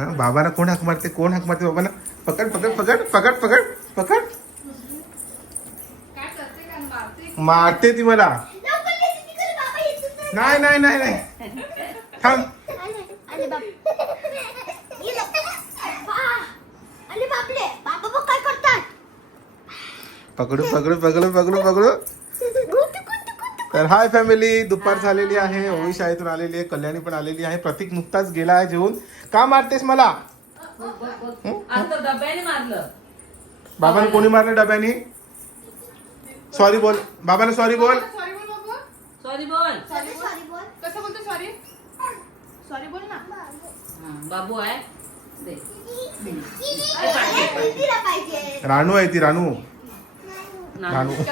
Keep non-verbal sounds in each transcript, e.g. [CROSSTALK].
हां बाबाला कोण हाक मारते कोण हाक मारते बाबाला? पकड पकड पकड पकड पकड पकड. मारते ती मला. नाही नाही नाही नाही. थांब. पकडू पकडू पकडू पकडू पकडू. तर हाय फॅमिली दुपार झालेली आहे ओळी शाळेतून आलेली आहे कल्याणी पण आलेली आहे. प्रतीक नुकताच गेला आहे जेवून. का मारतेस मला? आता डब्याने मारलं. बाबाने कोणी मारलं डब्याने? सॉरी बोल. बाबाने सॉरी बोल. सॉरी बोल बाबू. सॉरी बोल. सॉरी सॉरी बोल. कसं बोलतो सॉरी सॉरी बोल ना. हा, बाबू आहे. रानू आहे ती रानू. नाही.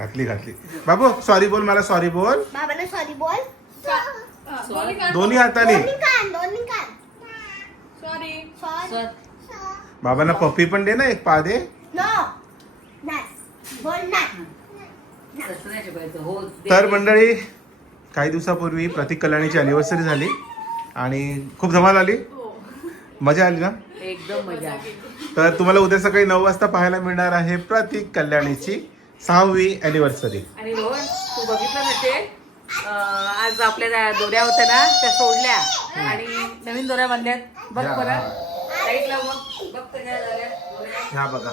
घातले? घातली. बाबू सॉरी बोल मला सॉरी बोल. बाबाने सॉरी बोल. हा, दोन्ही हाताने. दोन्ही कान दोन्ही कान. सॉरी सॉरी सॉ- बाबांना पप्पी पण दे ना एक पा दे. नो नाही बोल नाही तसं नाही शिकवायचं. हो दे. तर मंडळी काही दिवसापूर्वी प्रतीक कल्याणीची अनिव्हर्सरी झाली आणि खूप धमाल आली. मजा आली ना? एकदम मजा तर तुम्हाला उद्या सकाळी नऊ वाजता पाहायला मिळणार आहे प्रतीक कल्याणीची. सहावी अॅनिव्हर्सरी आणि रोहन तू बघितलं नसेल अं, आज आपल्या त्या दोऱ्या होत्या ना त्या सोडल्या. आणि नवीन दोऱ्या बांधल्यात बघ या. बरं. साईडला बघ बघ त्या दोऱ्या. दोऱ्या. ह्या बघा.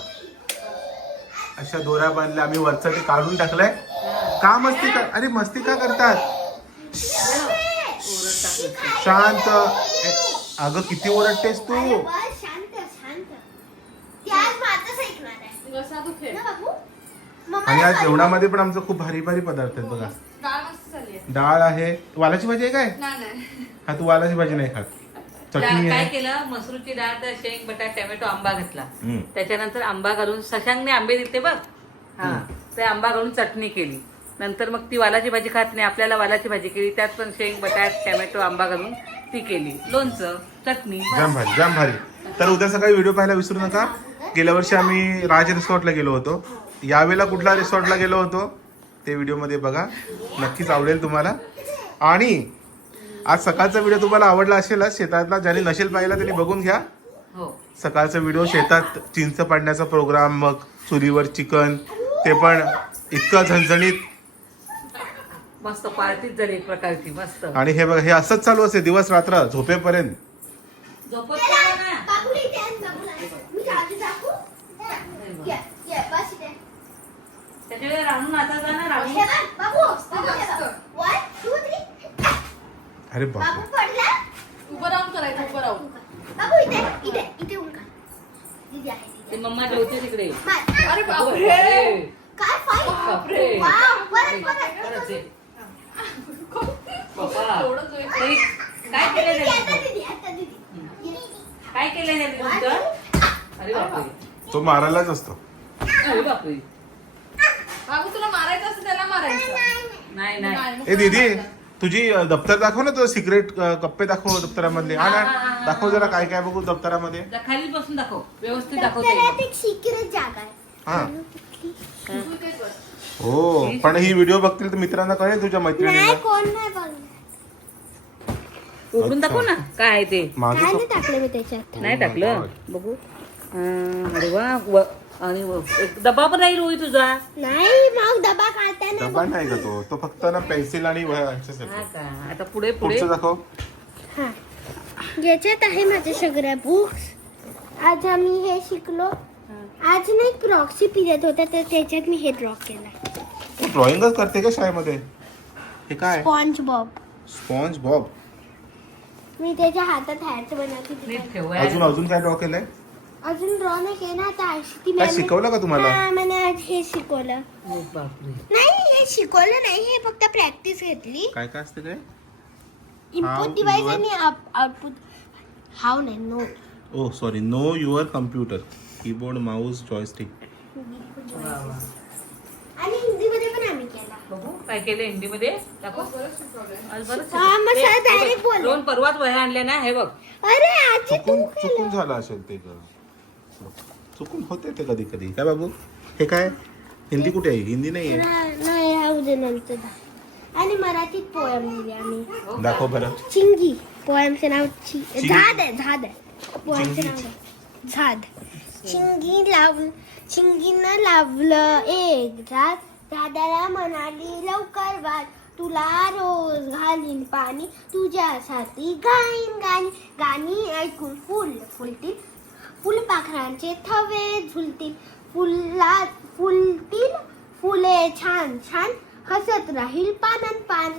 अशा दोऱ्या बांधल्या आम्ही वरचं ते काढून टाकलंय. का मस्ती कर अरे मस्ती का करतात. शांत. ए, अगं किती ओरडतेस तू? शांत शांत. ती आज माझंच ऐकणार आहे. घसा दुखेल ना बाबू? आणि आज जेवणामध्ये पण आमचं खूप भारी भारी पदार्थ आहेत बघा. डाळ आहे. वालाची भाजी आहे काय? हा तू वालाची भाजी नाही खात. चटणी काय केलं? मसरूरची डाळ तर शेंग बटाट टोमॅटो आंबा घातला. त्याच्यानंतर आंबा घालून शशांकने आंबे दिले बघ. हा. ते आंबा घालून चटणी केली. नंतर मग ती वालाची भाजी खात नाही. आपल्याला वालाची भाजी केली. त्यात पण शेंग बटाट टोमॅटो आंबा घालून ती केली. लोणचं चटणी. जाम भारी जाम भारी. तर उद्या सकाळी व्हिडिओ पाहायला विसरू नका. गेल्या वर्षी आम्ही राज रिसॉर्टला गेलो होतो. यावेळेला कुठल्या रिसॉर्टला गेलो होतो ते व्हिडिओमध्ये बघा. नक्कीच आवडेल तुम्हाला. आणि आज सकाळचा व्हिडिओ तुम्हाला आवडला असेलच शेतातला ज्याने नसेल पाहिला त्यांनी बघून घ्या. हो. सकाळचा व्हिडिओ शेतात चिंच पाडण्याचा प्रोग्राम मग चुलीवर चिकन ते पण इतकं झणझणीत. मस्त पार्टीच झाली एक प्रकारची मस्त. आणि हे बघा हे असंच चालू असते दिवस रात्र झोपेपर्यंत. झोपत नाही ना. बाबूला इथे आण, बाबूला आण. मी चालू दाखवू ये, ये, बस इथे. त्याच्याकडे राहून आता जा ना राहून. अरे बाबू बाप पडला. उभं राहून करायचं उभं राहून. बाबू इथे इथे इथे उलका दीदी आहे ते दीदी मम्मा जेवते तिकडे. अरे बापरे. बापरे. काय परत. तरी केलं दीदी, आता त्यांनी? दीदी आता दीदी काय केलं त्यांनी तुमचं अरे बापरे. तो मारायलाच असतो. अरे बापरे. नाही नाही. ए दीदी. तुझी दप्तर दाखव ना तो सिक्रेट कप्पे दाखव दप्तरामधले. हा ना दाखव जरा काय काय बघू दप्तरामध्ये. जा, खाली बसून दाखव. व्यवस्थित दाखवते एक सिक्रेट जागा आहे. हा. हो पण ही व्हिडिओ बघतील तर मित्रांना कळेल तुझ्या नाही मैत्रिणीला कोण नाही बोलणार उघडून दाखव ना काय आहे ते. मागे काय तो- नाही टाकलं मी त्याच्यात. नाही टाकलं. बघू. अं, अरे वा व- आणि व- एक डबा पण राहील होई तुझा? नाही मग डबा काढता नाही डबा नाही का तो? तो फक्त ना पेन्सिल आणि हा. का? आता पुढे पुढे. पुढचं दाखव. हा. याच्यात आहे माझ्या सगळ्या बुक्स आज आम्ही हे शिकलो. आज नाही प्रॉक्सी पिरियड होता तर त्याच्यात मी हे ड्रॉ केला. तू ड्रॉइंगच करते का शाळेमध्ये? हे काय? स्पॉन्ज बॉब स्पॉन्ज बॉब मी त्याच्या हातात हॅट बनवते. नीट ठेव अजून अजून काय ड्रॉ केलंय? अजून ड्रॉ नाही केला आता ती काय शिकवलं का तुम्हाला? हा मला आज हे शिकवलं. बापरे. नाही हे शिकवलं नाही हे फक्त प्रॅक्टिस घेतली. काय काय असते काय? इनपुट डिवाइस your- आणि आउटपुट हाव नाही no oh sorry no your computer keyboard mouse joystick. आणि हिंदीमध्ये पण आम्ही केला. बघू काय केलं हिंदी मध्ये दाखव. आज बरंच हा, मग शिकव. सर हे- direct बघ, बोलले. दोन परवात वह्या आणल्या ना हे बघ. अरे आजी तू चुकून चुकून झालं असेल ते ग. चुकून होते ते कधी कधी. काय बाबू? हे काय? हिंदी कुठे आहे? हिंदी नाही आहे? नाही नाही राहू दे नंतर. आणि मराठीत पोयम लिहिली आम्ही? दाखव बरं. चिंगी. पोयमचं नाव चि- चिंगी. झाड आहे झाड आहे. पोयमचं चिंगी. नाव आहे. झाड. चिंगी लाव चिंगीनं लावलं एक झाड. झाडाला म्हणाली लवकर वाट तुला रोज घालीन पाणी. तुझ्यासाठी गाईन गाणी. गाणी ऐकून फुल फुलतील. फुलपाखरांचे थवे झुलतील. फुला फुलतील. फुले छान छान हसत राहील पानन पान.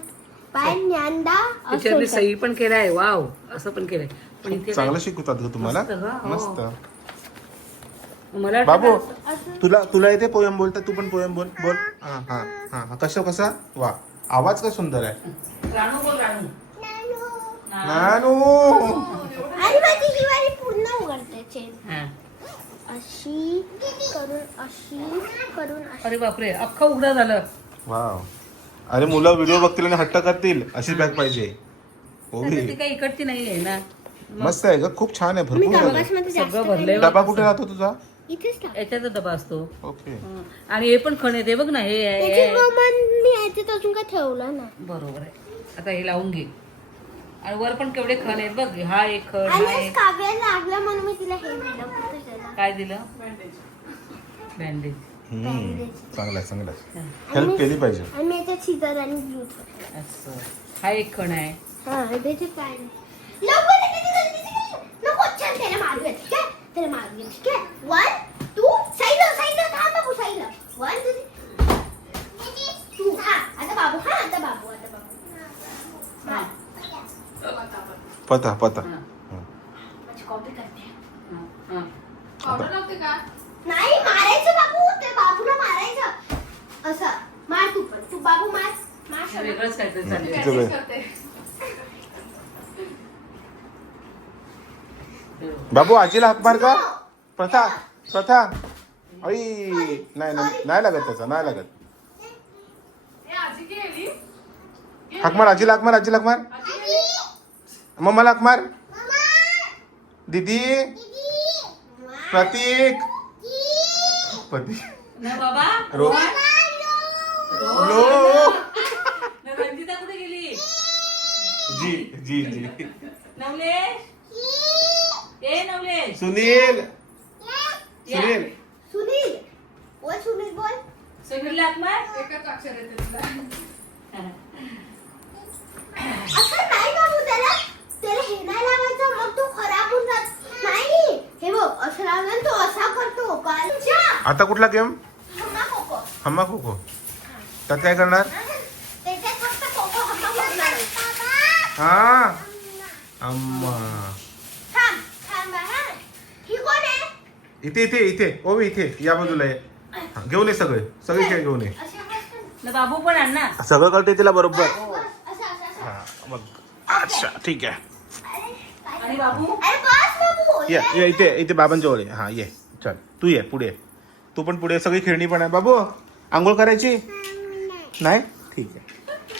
त्याच्यावरती असो सही पण केलाय वाव असं पण केलंय. पण इथे चांगलं शिकवतात ग तुम्हाला? मस्त ग, हो. मस्त. मला बाबू तुला तुला येते पोयम बोलता तू पण पोयम बोल बोल. हा हा हा हा. कसं कसा? वा. आवाज का सुंदर आहे? राणू बोल राणू नानू. आणि माझी हिवाळी हा. अशी करून अशी करून अशी. अरे बापरे अख्खं उघडं झालं. वाव. अरे मुलं व्हिडिओ बघतील आणि हट्ट करतील अशीच बॅग पाहिजे. हो काही इकडची नाही आहे ना. मस्त आहे ग खूप छान आहे भरपूर झालं. कागदामध्ये जास्त सगळं भरलंय. डबा कुठे राहतो तुझा? नाही. इथेच टाक. याच्यात डबा असतो. ओके. हं. आणि हे पण खण येते बघ ना हे हे- त्याची हे- मम्मा मी याच्यात अजून काय ठेवलं ना बरोबर आहे. आता हे लावून घे. आणि वर पण केवढे खण आहेत बघ. हा एक खण हा एक. काव्या लागला काय दिलं? बँडेज. चांगलं चांगलं. हेल्प केली पाहिजे. आणि याच्यात. असं. हा एक खण आहे. हा लवकर. नको छान त्याला मारूया ठीक आहे? त्याला मारूया ठीक आहे? वन टू साईड साईड थांब बाबू साईड वन टू टू हा आता बाबू हा आता बाबू आता बाबू. हा. पता पता. हं. माझी कॉपी करते. पावडर लावते का? नाही मारायचं बाबू ते बाबूला मारायचं. असं. मार तू पण. तू बाबू मार. मार हे सगळं. वेगळंच काहीतरी चाललंय. तिचं वेळ. Practice करते बाबू आजीला हाक मार का? प्रथा प्रथा आई नाही नाही नाही लागत त्याचा नाही लागत. ए, आजी गेली? हाक मार आजीला हाक मार आजीला हाक मार. आजी. गेली मम्माला हाक मार. दीदी. प्रतीक. प्रतीक. ना बाबा. रो लो ना रंजिता कुठे गेली? जी जी जी. नवलेश? ए नवलेश. सुनील. या. सुनील. सुनील. बोल सुनील बोल. सुनील अकबर एकच अक्षर येते तुला असं नाही बाबू त्याला त्याला हे नाही लावायचं मग तो खराब होऊन जात. नाही हे बघ असं लावलं ना तो असा करतो कालच्या आता कुठला गेम? हम्मा कोको हम्मा खो त्यात काय करणार? त्याच्यात फक्त कोको हम्मा करणार हा? अम्मा थांब थांब हा. ही कोण आहे? इथे इथे इथे. ओवी इथे. या बाजूला ये. हा, घेऊन ये सगळे. सगळे खेळ घेऊन ये. असं बस ना बाबू पण आण ना. सगळं करते तिला बरोबर. बस, असं असं असं. हा मग. अच्छा ठीक आहे. अरे काय आणि बाबू? अरे बस बाबू ये ये इथे इथे बाबांजवळ ये हा ये चल. तू ये पुढे ये. तू पण पुढे. सगळी खेळणी पण आहे. बाबू आंघोळ करायची? नाही? ठीक आहे.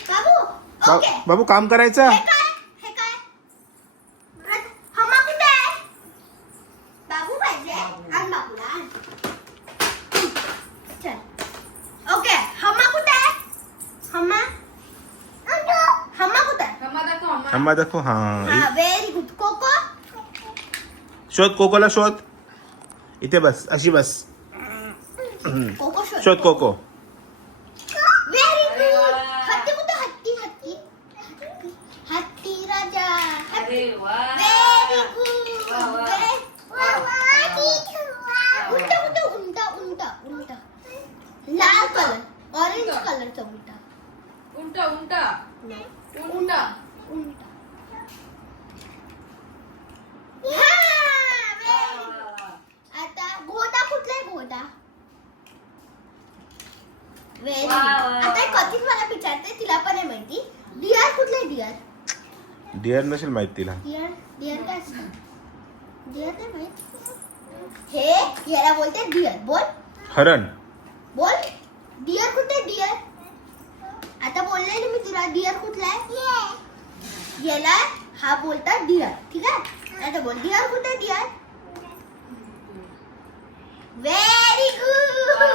बाबू बा- ओके. बाबू काम करायचं? हे काय? हे काय? रथ- हम्मा कुठे आहे? बाबू शोध कोकोला शोध. इथे बस अशी बस. कोको शोध. कोको. व्हेरी अरे गुड वा. हत्ती कुठे हत्ती हत्ती. हत्ती राजा अरे वा व्हेरी गुड वा, वा. उलटा उलटा उलटा उलटा उलटा लाल कलर ऑरेंज कलरचा उलटा उलटा उलटा नाही उलटा उलटा हा, very good. आता घोडा कुठला आहे घोडा व्हेरी वा, वा. आता एक कथीच मला विचारते तिला पण आहे माहिती. डिअर कुठला आहे डिअर डिअर नसेल माहीत तिला. डिअर डिअर काय असतं? डिअर नाही माहीत. हे याला बोलते डिअर बोल. हरण. बोल. डिअर कुठे डिअर आता बोलले ना मी तुला डिअर कुठला आहे? याला हा बोलतात डिअर ठीक आहे? आता बोल डिअर कुठे डिअर व्हेरी गुड वा,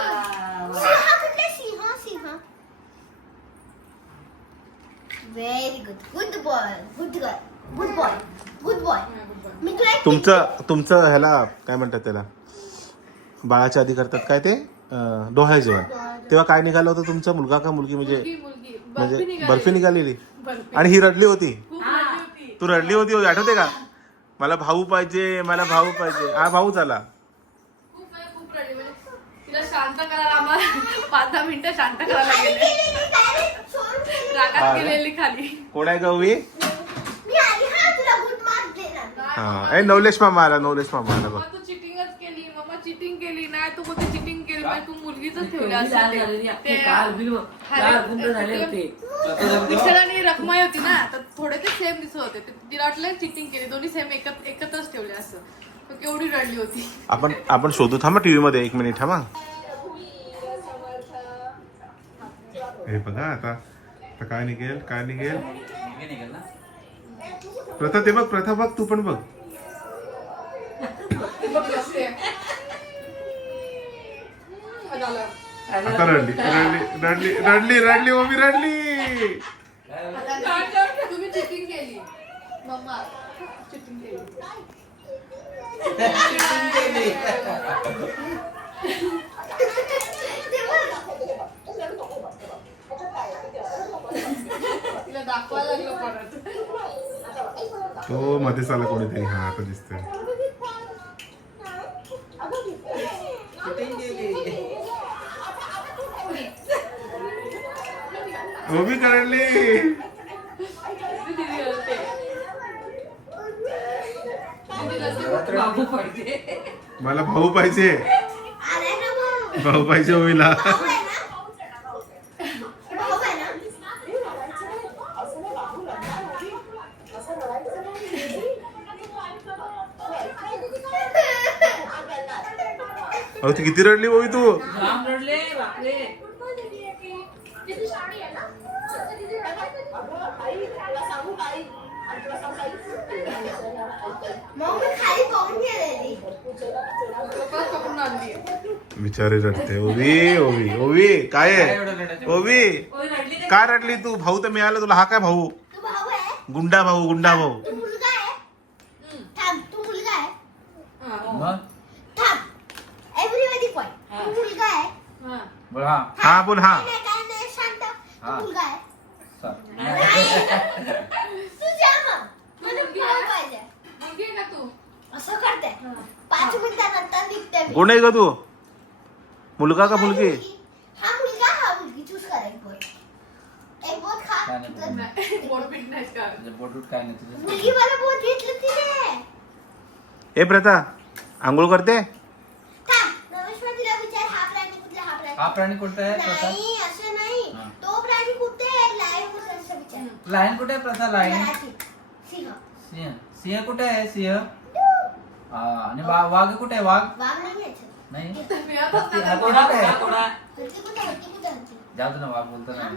वा. सिंह कुठले सिंह सिंह very good good boy good girl good boy good boy मी तुला एक तुमचं तुमचं ह्याला काय म्हणतात त्याला? बाळाच्या आधी करतात काय ते? अं, डोहाळे जेवण. तेव्हा काय निघालं होतं तुमचा? मुलगा का मुलगी? म्हणजे मुलगी म्हणजे. बर्फी निघालेली. आणि ही. रडली होती. तू रडली होती होती, आठवते का? मला भाऊ पाहिजे मला भाऊ पाहिजे. हा भाऊ झाला खूप म्हणजे खूप रडली म्हणजे तिला शांत करायला आम्हाला पाच दहा मिनिटं शांत करायला गेले. रागात गेलेली खाली. कोण आहे गौवी मी आली हा हा. नवलेश मामा आला नवलेश मामा आला बघ. तू चिटिंगच केली. मम्मा चिटिंग केली. नाही तू कोणती चिटिंग केली? म्हणजे तू मुलगीच ठेवली असं गुंड झाले होते. मिक्सर आणि रखमाई होती ना तर थोडे ते सेम दिसत होते. ते- तिला वाटलं चिटिंग केली. दोन्ही सेम एकत्र एकत्रच ठेवले असं. तर केवढी रडली होती. आपण आपण शोधू थांबा टीव्ही मध्ये एक मिनिट थांबा. हे बघा आता. आता काय निघेल? काय निघेल? प्रथा ते बघ प्रथा बघ तू पण बघ. आता रडली रडली रडली रडली रडली मम्मी रडली [LAUGHS] [LAUGHS] तुम्ही चिटिंग केली मम्मा चिटिंग केली तिला दाखवायला लागलं परत तो मध्येच आला कोणीतरी. हा आता दिसतोय. मम्मी का रडली बाबू पाहिजे. मला भाऊ पाहिजे. भाऊ भाऊ पाहिजे ओवीला भाऊ आहे ना भाऊ आहे ना अहो ती किती रडली ओवी तू? जाम रडले बापरे. बिचारी रडते. ओवी ओवी ओवी काय आहे? ओवी काय? का रडली तू? भाऊ तर मिळाला तुला. हा काय भाऊ? तू भाऊ आहे? गुंडा भाऊ गुंडा भाऊ तू मुलगा आहे थांब तू मुलगा आहे हा. थांब एव्हरीबडी पॉईंट तू मुलगा आहे. हा. हा. बोल हा. काय नाही, काय नाही शांत. तू हा. मुलगा आहे. भाऊ पाहिजे. का तू? असं करते. पाच मिनिटानंतर निघते मी. कोण आहे ग तू? मुलगा का मुलगी? हा मुलगा हा मुलगी. चूज कर एक बोट. एक बोट खा. काय नाही, तर- नाही, बोट पीठ नाहीच का? बोटूट काय नाही तुझं. मुलगी मला बोट घेतलं तिने. ए प्रथा आंघोळ करते थांब रमेश मग तिला विचार हा प्राणी कुठला हा प्राणी हा कोणता आहे? प्रथा? नाही असं नाही. हा. तो प्राणी कुठे आहे? विचार. लाईन कुठे आहे प्रथा? लाईन मराठीत. सिंह. सिंह. सिंह कुठे आहे? सिंह? हा, आणि वा- वाघ कुठे आहे? वाघ? वाघ नाही हत्ती. हत्ती कुठे आहे? कोणा हत्ती कुठे हत्ती कुठे हत्ती जाऊ दे ना वाघ बोलतो ना.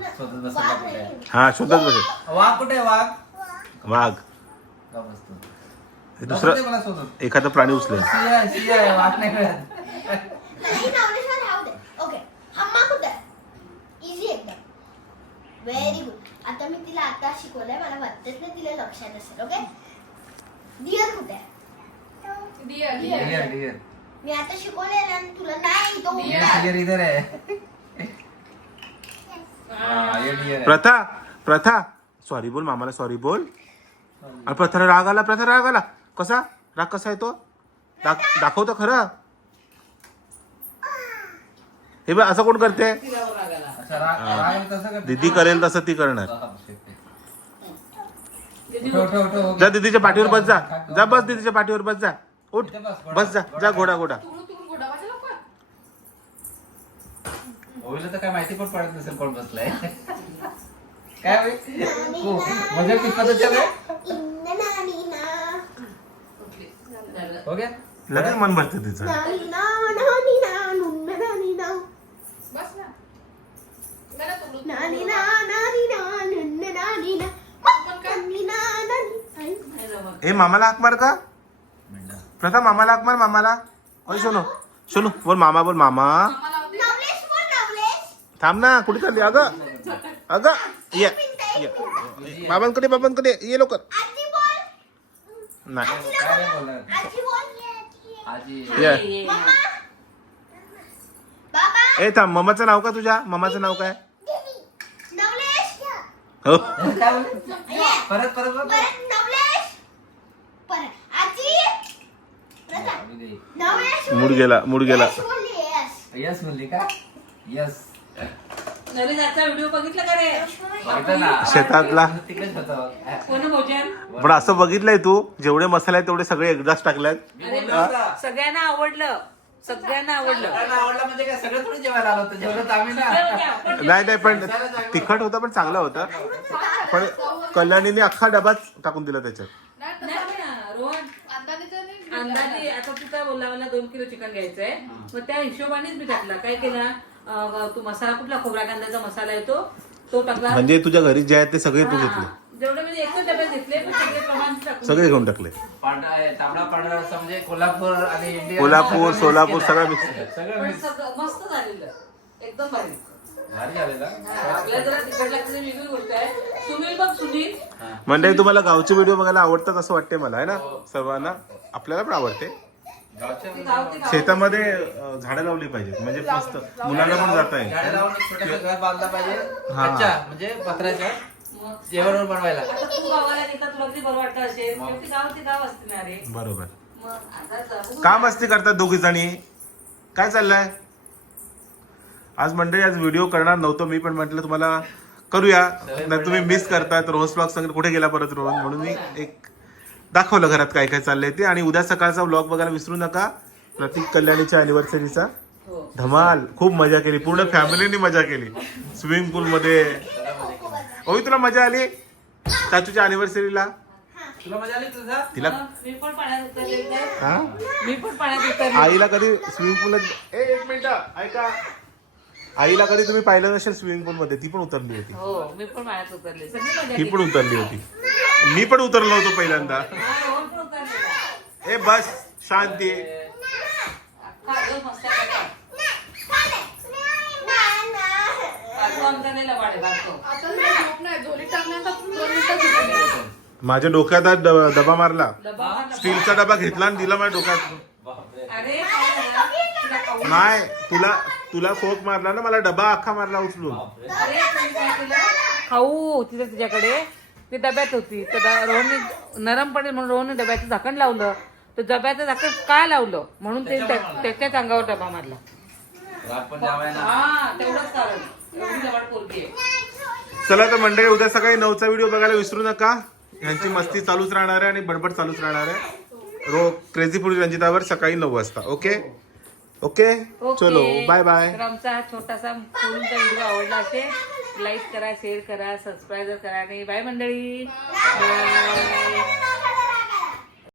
बसला वाघ कुठे आहे? नाही. हा शोधत वाघ कुठे आहे? वाघ? वाघ. का बसतो. दुसरं दे मला एखादा प्राणी उचलेल. सिंह आहे सिंह आहे वाघ नाही कळत नाही राहू दे ओके हम्मा कुठे इझी एकदम व्हेरी गुड आता मी तिला आता शिकवलंय. मला वाटतच नाही तिला लक्षात असेल ओके डिअर कुठे आहे? मी आता शिकवलेलं आणि तुला नाही तो उडला. डियर इधर आहे हा ये डियर आहे प्रथा प्रथा. सॉरी बोल मामाला सॉरी बोल. आणि प्रथाला राग आला प्रथा राग आला. कसा? राग कसा आहे तो? दाख दाखवतो खरं. हे बघ असं कोण करते दीदी करेल तसं ती करणार. हा. जा दीदीच्या पाठीवर बस जा. जा बस दीदीच्या पाठीवर बस जा. उठ. बस, जा. जा घोडा घोडा. तर काय माहिती पण पडत नसेल कोण बसलाय. काय होईल हो, मजा कितपत लगेच मन भरते तिचं नानी ना, नानी ना, नुन्न नानी ना. बस ना जरा तुकडून- नानी ना, नानी ना, नुन्न नानी ना. पण काय? नानी ना, नानी. आई. नाही जमत. ए मामाला हाक मार का. प्रथा मामाला हाक मार मामाला ओय सोनू सोनू बोल मामा बोल मामा मामा लावते. नवलेश बोल, नवलेश. थांब ना कुठे चालली अगं अगं ये ये. बाबांकडे बाबांकडे ये लवकर आजी बोल नाही ये ए थांब मम्माचं नाव का तुझ्या मम्माचं नाव काय हो. काय बोलले परत परत. बोल परत नवलेश. परत. आजी. परत. नवलेश. मूड गेला मूड गेला. यश बोलली यश. यस म्हणली का? यस नरेश आजचा व्हिडिओ बघितला का रे? बघितलं ना. शेतातला. तिकडेच होतं. कोण भोजन? पण असं बघितलंय तू जेवढे मसाले आहेत तेवढे सगळे एकदाच टाकलेत अरे सगळ्यांना आवडलं. सगळ्यांना आवडलं. आवडलं म्हणजे काय सगळं थोडी जेवायला आलं होतं जेवलं तर आम्ही ना. नाही नाही पण तिखट होता पण चांगला होता. पण कल्याणीने अख्खा डबाच टाकून दिला त्याच्यात. नाही नाही तसं ना, रोहन. अंदाजे नाही अंदाजे आता तू काय बोलला मला दोन किलो चिकन घ्यायचंय. मग त्या हिशोबानेच मी टाकला. काय केला? अं, तू मसाला कुठला खोबरा कांद्याचा मसाला येतो तो टाकला. म्हणजे तुझ्या घरी जे आहेत ते सगळे तू. घेतले. जेवढे म्हणजे एकच डबे घेतले पण सगळे प्रमाण टाकून सगळे घेऊन टाकले. पांढरा आहे, तांबडा पांढरा रस्सा म्हणजे कोल्हापूर आणि इंडिया कोल्हापूर, सगळं सोलापूर, सगळं केलं. mix. सगळं पण mix. सगळं मस्त झालेलं. एकदम भारी. भारी झालेलं. हा, आपल्याला जरा तिकट लागते वेगळी गोष्ट आहे. सुनील बघ सुनील. म्हणजे तुम्हाला गावचे व्हिडिओ बघायला आवडतात असं वाटते मला आहे ना? सर्वांना? आपल्याला पण आवडते. गावच्या ते गाव ते गाव. शेतामध्ये अं, झाडं लावली पाहिजेत. म्हणजे मस्त मुलांना पण जाता झाडं येईल लावून एक छोटंसं घर बांधलं पाहिजे. हा. कच्चा म्हणजे पत्र्याच्या. मग जेवण बनवायला. आता तू गावाला येतात तुला किती बरं वाटतं असेल? शेवटी गाव ते गाव असते ना रे. बरोबर. मग आता जाऊ. का मस्ती करतात दोघी जणी. काय चाललंय? आज मंडळी आज व्हिडिओ करणार नव्हतो मी पण म्हटलं तुम्हाला करूया. नाही तुम्ही मिस करतात. रोहन ब्लॉग संग कुठे गेला परत रोहन? म्हणून मी एक दाखवलं घरात काय काय चाललंय ते. आणि उद्या सकाळचा व्लॉग बघायला विसरू नका. प्रतीक कल्याणीच्या अॅनिव्हर्सरीचा हो. धमाल. खूप मजा केली. पूर्ण फॅमिलीने मजा केली. स्विमिंग पूल मध्ये. ओही तुला मजा आली? चाचूच्या अॅनिव्हर्सरीला तुला मजा आली तुझा? तिला मी पण पाण्यात हा? मी पण पाण्यात उतरले आईला कधी स्विमिंग पूल ए एक मिनिट ऐका. आईला कधी तुम्ही पाहिलं नसेल स्विमिंग पूल मध्ये ती पण उतरली होती. हो मी पण पाण्यात उतरले सगळी मजा ती केली. पण उतरली होती. मी पण उतरलो होतो पहिल्यांदा. हा, रोहन पण उतरलेला. ए बस शांती. अख्खा दिवस मस्त्या काकू आमचा लय लबाड आहे, काकू. आता तुला झोप नाही झोली टाकण्याचा दोन मिनिटं झोपली माझ्या डोक्यात आज ड- डबा मारला. डबा डबा. स्टीलचा डबा घेतला आणि दिला माझ्या डोक्यात. बापरे अरे काय झालं? तिला खाऊ- नाही. तुला तुला फोक मारला ना मला डबा अख्खा मारला उचलून. अरे तुम्ही काय केलं? खाऊ होती तिच्याकडे ती डब्यात होती. तर ड- रोहनने नरम पडेल म्हणून रोहनने डब्याचं झाकण लावलं. तर डब्याचं झाकण का लावलं? म्हणून ते त्या- त्याच्याच अंगावर डबा मारला. हा तेवढंच कारण. चला तर मंडळी उद्या सकाळी नऊचा व्हिडिओ बघायला विसरू नका. ह्यांची मस्ती चालूच राहणार आहे आणि बडबड चालूच राहणार आहे. रो क्रेझी फुडी रंजितावर सकाळी नऊ वाजता ओके ओके. चलो बाय बाय आमचा हा छोटासा मुलींचा व्हिडिओ आवडला असेल लाईक करा शेअर करा सबस्क्राईब करा आणि बाय मंडळी.